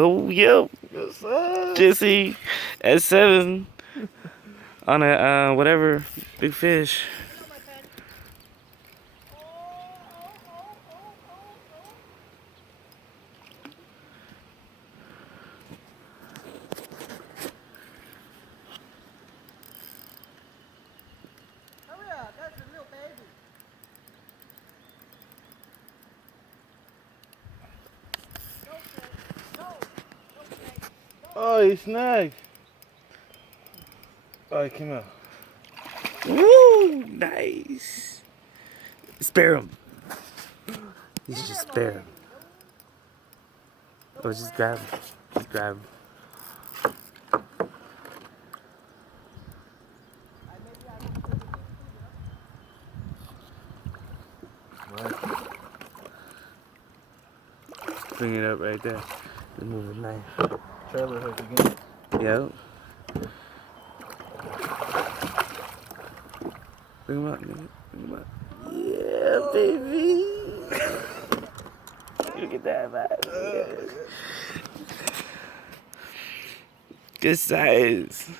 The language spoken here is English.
Oh, yep. Yes, sir. Jesse at 7 on a whatever big fish. Hurry up, that's a little baby. No, Snake. No. No, Snake. No. Oh, he snagged. Oh, he came out. Woo! Nice. Spare him. You should just spare him. Oh, just grab him. Just grab him. Bring it up right there. And move the knife. Trailer hook again. Yep. Bring him up, nigga. Bring him up. Yeah, baby. Look at that, man. Good size.